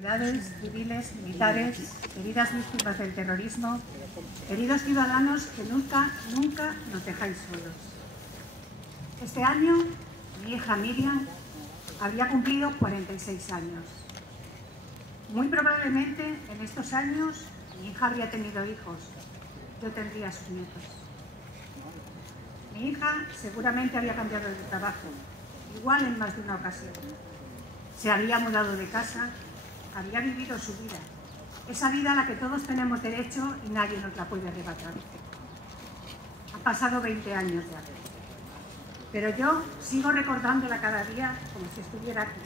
autoridades civiles, militares, queridas víctimas del terrorismo, queridos ciudadanos que nunca nos dejáis solos. Este año mi hija Miriam habría cumplido 46 años. Muy probablemente en estos años mi hija habría tenido hijos, yo tendría sus nietos. Mi hija seguramente había cambiado de trabajo, igual en más de una ocasión. Se había mudado de casa, había vivido su vida, esa vida a la que todos tenemos derecho y nadie nos la puede arrebatar. Han pasado 20 años ya, pero yo sigo recordándola cada día como si estuviera aquí.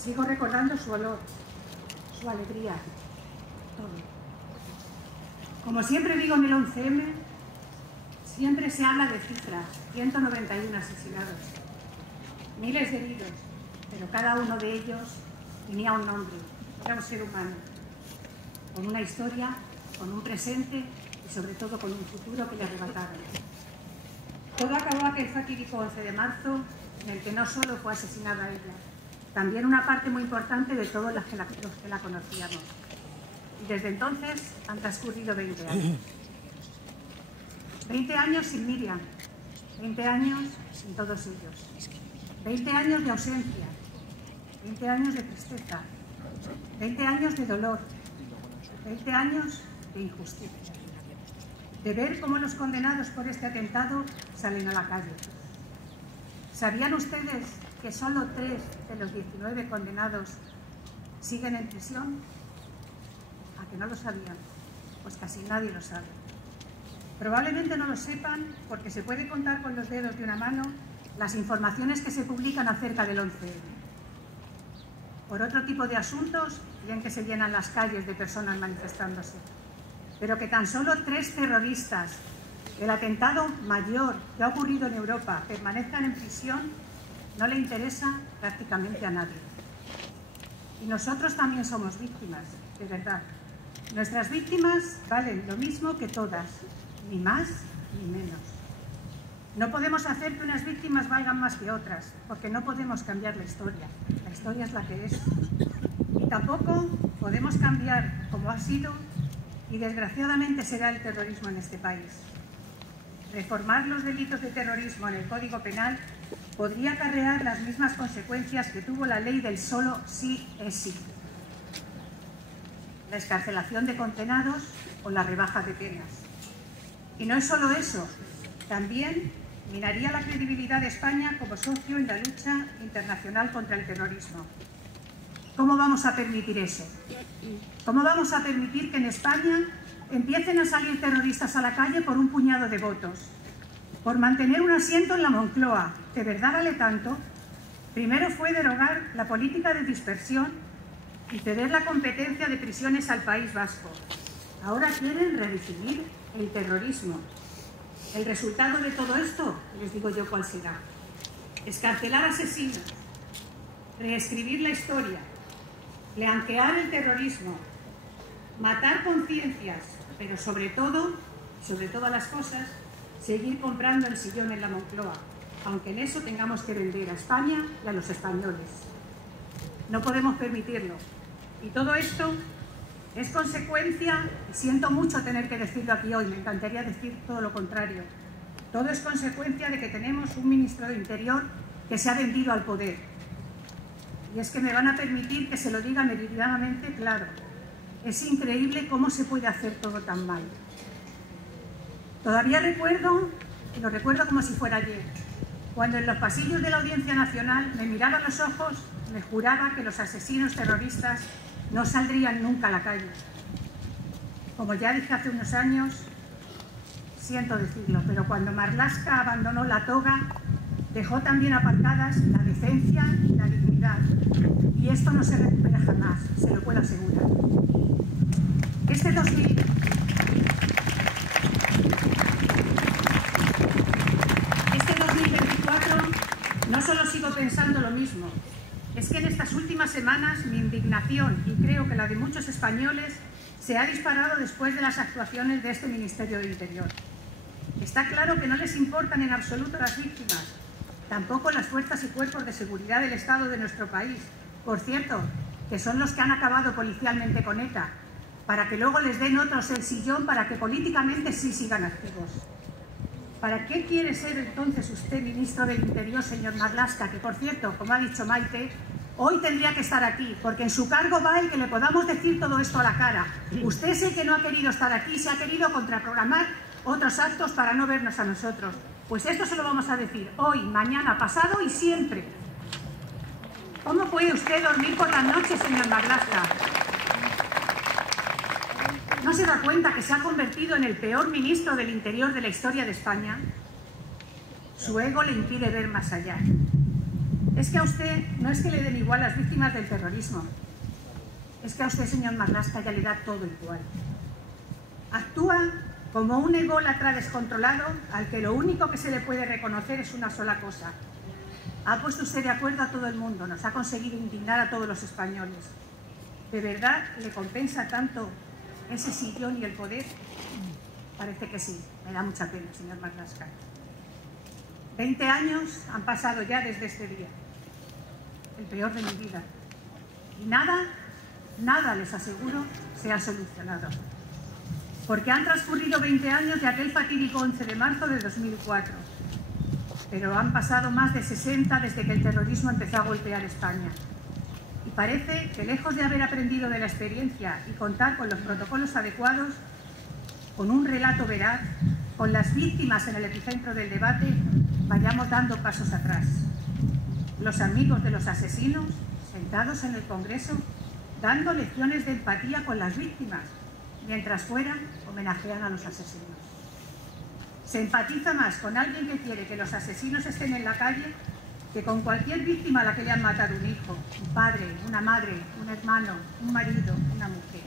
Sigo recordando su olor, su alegría, todo. Como siempre digo en el 11M, siempre se habla de cifras, 191 asesinados, miles de heridos, pero cada uno de ellos tenía un nombre, era un ser humano, con una historia, con un presente y sobre todo con un futuro que le arrebataron. Todo acabó aquel fatídico 11 de marzo en el que no solo fue asesinada ella, también una parte muy importante de todos los que la conocíamos. Y desde entonces han transcurrido 20 años. 20 años sin Miriam, 20 años sin todos ellos. 20 años de ausencia, 20 años de tristeza, 20 años de dolor, 20 años de injusticia. De ver cómo los condenados por este atentado salen a la calle. ¿Sabían ustedes que solo 3 de los 19 condenados siguen en prisión? ¿A que no lo sabían? Pues casi nadie lo sabe. Probablemente no lo sepan porque se puede contar con los dedos de una mano las informaciones que se publican acerca del 11M. Por otro tipo de asuntos, bien que se llenan las calles de personas manifestándose, pero que tan solo 3 terroristas del atentado mayor que ha ocurrido en Europa permanezcan en prisión no le interesa prácticamente a nadie. Y nosotros también somos víctimas, de verdad. Nuestras víctimas valen lo mismo que todas, ni más ni menos. No podemos hacer que unas víctimas valgan más que otras, porque no podemos cambiar la historia. La historia es la que es. Y tampoco podemos cambiar como ha sido y desgraciadamente será el terrorismo en este país. Reformar los delitos de terrorismo en el Código Penal podría acarrear las mismas consecuencias que tuvo la ley del solo sí es sí. La excarcelación de condenados o la rebaja de penas. Y no es solo eso, también minaría la credibilidad de España como socio en la lucha internacional contra el terrorismo. ¿Cómo vamos a permitir eso? ¿Cómo vamos a permitir que en España empiecen a salir terroristas a la calle por un puñado de votos? Por mantener un asiento en la Moncloa, ¿de verdad vale tanto? Primero fue derogar la política de dispersión y ceder la competencia de prisiones al País Vasco. Ahora quieren redefinir el terrorismo. El resultado de todo esto, les digo yo cuál será. Excarcelar asesinos, reescribir la historia, blanquear el terrorismo, matar conciencias, pero sobre todas las cosas, seguir comprando el sillón en la Moncloa, aunque en eso tengamos que vender a España y a los españoles. No podemos permitirlo. Y todo esto es consecuencia, y siento mucho tener que decirlo aquí hoy, me encantaría decir todo lo contrario, todo es consecuencia de que tenemos un ministro de Interior que se ha vendido al poder. Y es que me van a permitir que se lo diga meridianamente claro. Es increíble cómo se puede hacer todo tan mal. Todavía recuerdo, y lo recuerdo como si fuera ayer, cuando en los pasillos de la Audiencia Nacional me miraba a los ojos y me juraba que los asesinos terroristas no saldrían nunca a la calle. Como ya dije hace unos años, siento decirlo, pero cuando Marlaska abandonó la toga, dejó también aparcadas la decencia y la dignidad. Y esto no se recupera jamás, se lo puedo asegurar. Este 2024 no solo sigo pensando lo mismo, es que en estas últimas semanas mi indignación, y creo que la de muchos españoles, se ha disparado después de las actuaciones de este Ministerio de Interior. Está claro que no les importan en absoluto las víctimas, tampoco las fuerzas y cuerpos de seguridad del Estado de nuestro país. Por cierto, que son los que han acabado policialmente con ETA, para que luego les den otros el sillón para que políticamente sí sigan activos. ¿Para qué quiere ser entonces usted ministro del Interior, señor Marlaska? Que, por cierto, como ha dicho Maite, hoy tendría que estar aquí, porque en su cargo va el que le podamos decir todo esto a la cara. Usted es el que no ha querido estar aquí, se ha querido contraprogramar otros actos para no vernos a nosotros. Pues esto se lo vamos a decir hoy, mañana, pasado y siempre. ¿Cómo puede usted dormir por las noches, señor Marlaska? ¿No se da cuenta que se ha convertido en el peor ministro del Interior de la historia de España? Su ego le impide ver más allá. Es que a usted no es que le den igual las víctimas del terrorismo. Es que a usted, señor Marlaska, ya le da todo igual. Actúa como un ególatra descontrolado al que lo único que se le puede reconocer es una sola cosa. Ha puesto usted de acuerdo a todo el mundo, nos ha conseguido indignar a todos los españoles. ¿De verdad le compensa tanto ese sillón y el poder? Parece que sí. Me da mucha pena, señor Marlaska. 20 años han pasado ya desde este día, el peor de mi vida. Y nada, les aseguro, se ha solucionado. Porque han transcurrido 20 años de aquel fatídico 11 de marzo de 2004. Pero han pasado más de 60 desde que el terrorismo empezó a golpear España. Y parece que, lejos de haber aprendido de la experiencia y contar con los protocolos adecuados, con un relato veraz, con las víctimas en el epicentro del debate, vayamos dando pasos atrás. Los amigos de los asesinos, sentados en el Congreso, dando lecciones de empatía con las víctimas, mientras fuera homenajean a los asesinos. Se empatiza más con alguien que quiere que los asesinos estén en la calle que con cualquier víctima a la que le han matado un hijo, un padre, una madre, un hermano, un marido, una mujer.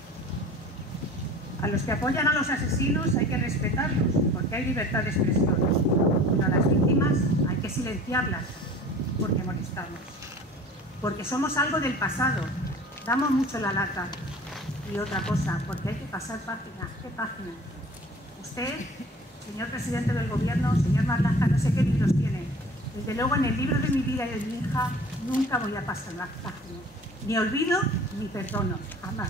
A los que apoyan a los asesinos hay que respetarlos, porque hay libertad de expresión. Pero a las víctimas hay que silenciarlas, porque molestamos. Porque somos algo del pasado, damos mucho la lata. Y otra cosa, porque hay que pasar página. ¿Qué página? Usted, señor presidente del gobierno, señor Marlaska, no sé qué libros tiene. Desde luego, en el libro de mi vida y de mi hija, nunca voy a pasar la página. Ni olvido, ni perdono, jamás.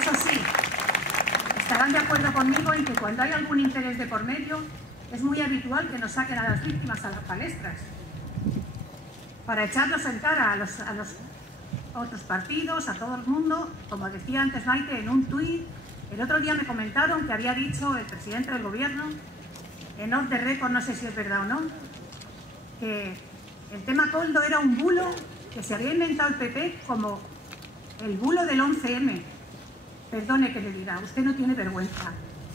Eso sí, estarán de acuerdo conmigo en que cuando hay algún interés de por medio, es muy habitual que nos saquen a las víctimas a las palestras, para echarlos en cara a los otros partidos, a todo el mundo. Como decía antes Maite en un tuit, el otro día me comentaron que había dicho el presidente del gobierno, en off the record, no sé si es verdad o no, que el tema Koldo era un bulo que se había inventado el PP como el bulo del 11M. Perdone que le diga, usted no tiene vergüenza.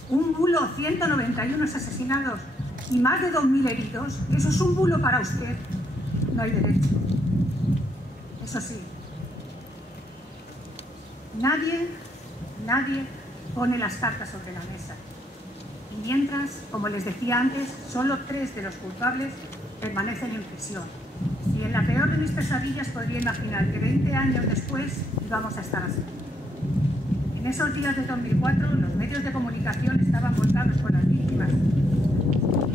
Un bulo, 191 asesinados y más de 2.000 heridos, ¿eso es un bulo para usted? No hay derecho. Eso sí, nadie pone las cartas sobre la mesa. Y mientras, como les decía antes, solo 3 de los culpables permanecen en prisión. Y en la peor de mis pesadillas podría imaginar que 20 años después íbamos a estar así. En esos días de 2004, los medios de comunicación estaban volcados con las víctimas.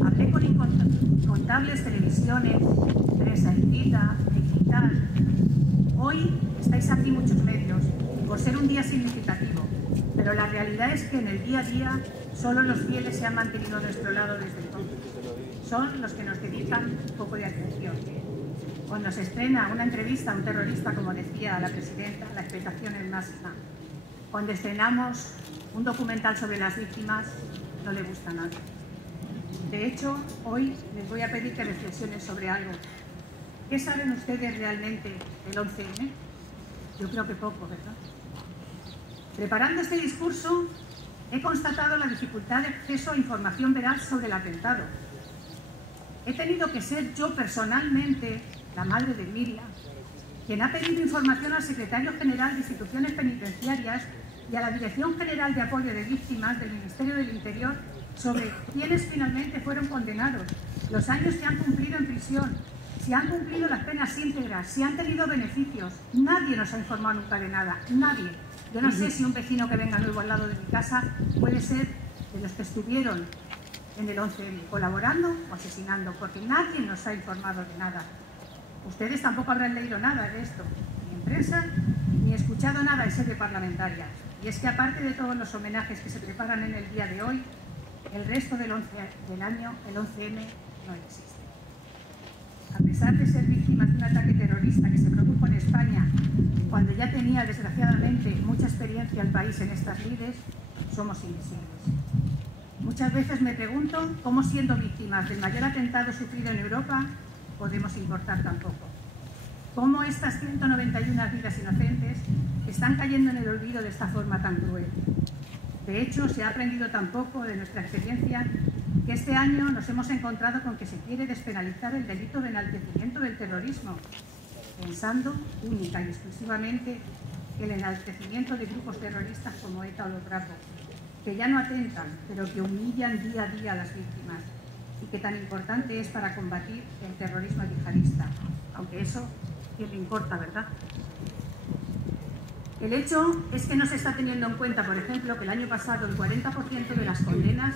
Hablé con incontables televisiones, prensa escrita, digital. Hoy estáis aquí muchos medios, por ser un día significativo, pero la realidad es que en el día a día solo los fieles se han mantenido a nuestro lado desde entonces. Son los que nos dedican un poco de atención. Cuando se estrena una entrevista a un terrorista, como decía la presidenta, la expectación es máxima. Cuando estrenamos un documental sobre las víctimas, no le gusta nada. De hecho, hoy les voy a pedir que reflexionen sobre algo. ¿Qué saben ustedes realmente del 11M? Yo creo que poco, ¿verdad? Preparando este discurso, he constatado la dificultad de acceso a información veraz sobre el atentado. He tenido que ser yo personalmente, la madre de Miriam, quien ha pedido información al secretario general de Instituciones Penitenciarias y a la Dirección General de Apoyo de Víctimas del Ministerio del Interior sobre quiénes finalmente fueron condenados, los años que han cumplido en prisión, si han cumplido las penas íntegras, si han tenido beneficios. Nadie nos ha informado nunca de nada, nadie. Yo no sé si un vecino que venga nuevo al lado de mi casa puede ser de los que estuvieron en el 11M, colaborando o asesinando, porque nadie nos ha informado de nada. Ustedes tampoco habrán leído nada de esto, ni en prensa, ni escuchado nada en sede parlamentaria. Y es que aparte de todos los homenajes que se preparan en el día de hoy, el resto del año, el 11M, no existe. A pesar de ser víctimas de un ataque terrorista que se produjo en España, cuando ya tenía desgraciadamente mucha experiencia el país en estas lides, somos invisibles. Muchas veces me pregunto cómo, siendo víctimas del mayor atentado sufrido en Europa, podemos importar tan poco. Cómo estas 191 vidas inocentes están cayendo en el olvido de esta forma tan cruel. De hecho, se ha aprendido tan poco de nuestra experiencia que este año nos hemos encontrado con que se quiere despenalizar el delito de enaltecimiento del terrorismo, pensando única y exclusivamente el enaltecimiento de grupos terroristas como ETA o los Grapos, que ya no atentan, pero que humillan día a día a las víctimas y que tan importante es para combatir el terrorismo yihadista, aunque eso, ¿quién le importa, verdad? El hecho es que no se está teniendo en cuenta, por ejemplo, que el año pasado el 40% de las condenas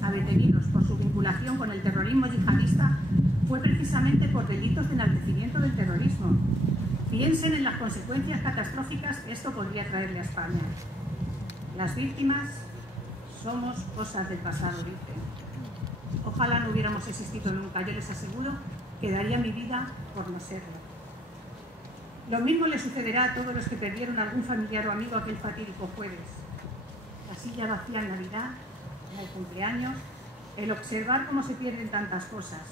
a detenidos por su vinculación con el terrorismo yihadista fue precisamente por delitos de enaltecimiento del terrorismo. Piensen en las consecuencias catastróficas que esto podría traerle a España. Las víctimas somos cosas del pasado, dicen. Ojalá no hubiéramos existido nunca, yo les aseguro que daría mi vida por no serlo. Lo mismo le sucederá a todos los que perdieron a algún familiar o amigo aquel fatídico jueves. La silla vacía en Navidad, en el cumpleaños, el observar cómo se pierden tantas cosas.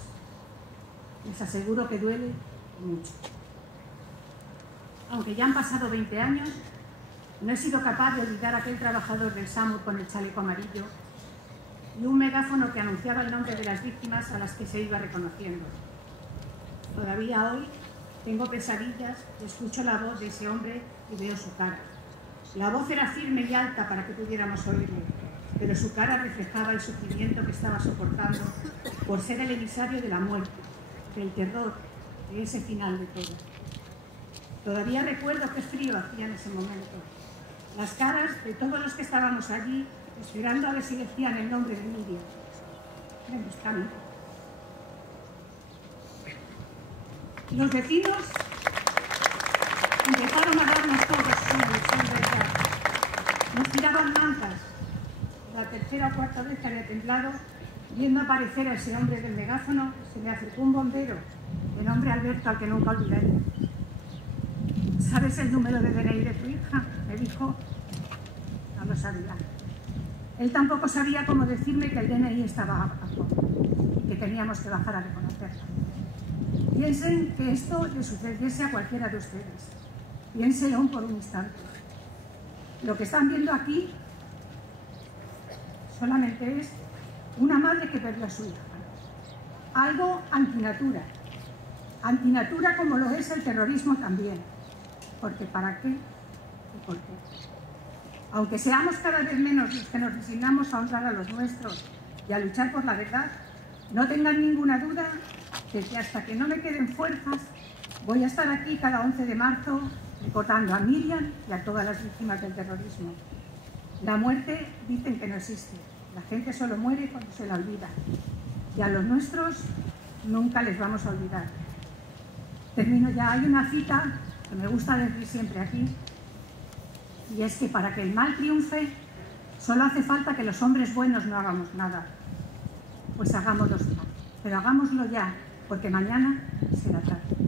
Les aseguro que duele mucho. Aunque ya han pasado 20 años, no he sido capaz de olvidar a aquel trabajador del SAMUR con el chaleco amarillo y un megáfono que anunciaba el nombre de las víctimas a las que se iba reconociendo. Todavía hoy tengo pesadillas y escucho la voz de ese hombre y veo su cara. La voz era firme y alta para que pudiéramos oírle, pero su cara reflejaba el sufrimiento que estaba soportando por ser el emisario de la muerte, del terror, de ese final de todo. Todavía recuerdo qué frío hacía en ese momento. Las caras de todos los que estábamos allí, esperando a ver si decían el nombre de Miriam. Ven, buscando. Los vecinos empezaron a darnos todos son. Nos tiraban mantas. La tercera o cuarta vez que había temblado, viendo aparecer a ese hombre del megáfono, se me acercó un bombero, de nombre Alberto, al que nunca olvidaré. ¿Sabes el número de DNI de tu hija?, me dijo. No lo sabía. Él tampoco sabía cómo decirme que el DNI estaba abajo y que teníamos que bajar a reconocerla. Piensen que esto le sucediese a cualquiera de ustedes. Piénselo aún por un instante. Lo que están viendo aquí solamente es una madre que perdió a su hija. Algo antinatura. Antinatura como lo es el terrorismo también. Porque ¿para qué? ¿Y por qué? Aunque seamos cada vez menos los que nos resignamos a honrar a los nuestros y a luchar por la verdad, no tengan ninguna duda de que hasta que no me queden fuerzas, voy a estar aquí cada 11 de marzo recordando a Miriam y a todas las víctimas del terrorismo. La muerte dicen que no existe. La gente solo muere cuando se la olvida. Y a los nuestros nunca les vamos a olvidar. Termino ya. Hay una cita que me gusta decir siempre aquí, y es que para que el mal triunfe, solo hace falta que los hombres buenos no hagamos nada. Pues hagámoslo, pero hagámoslo ya, porque mañana será tarde.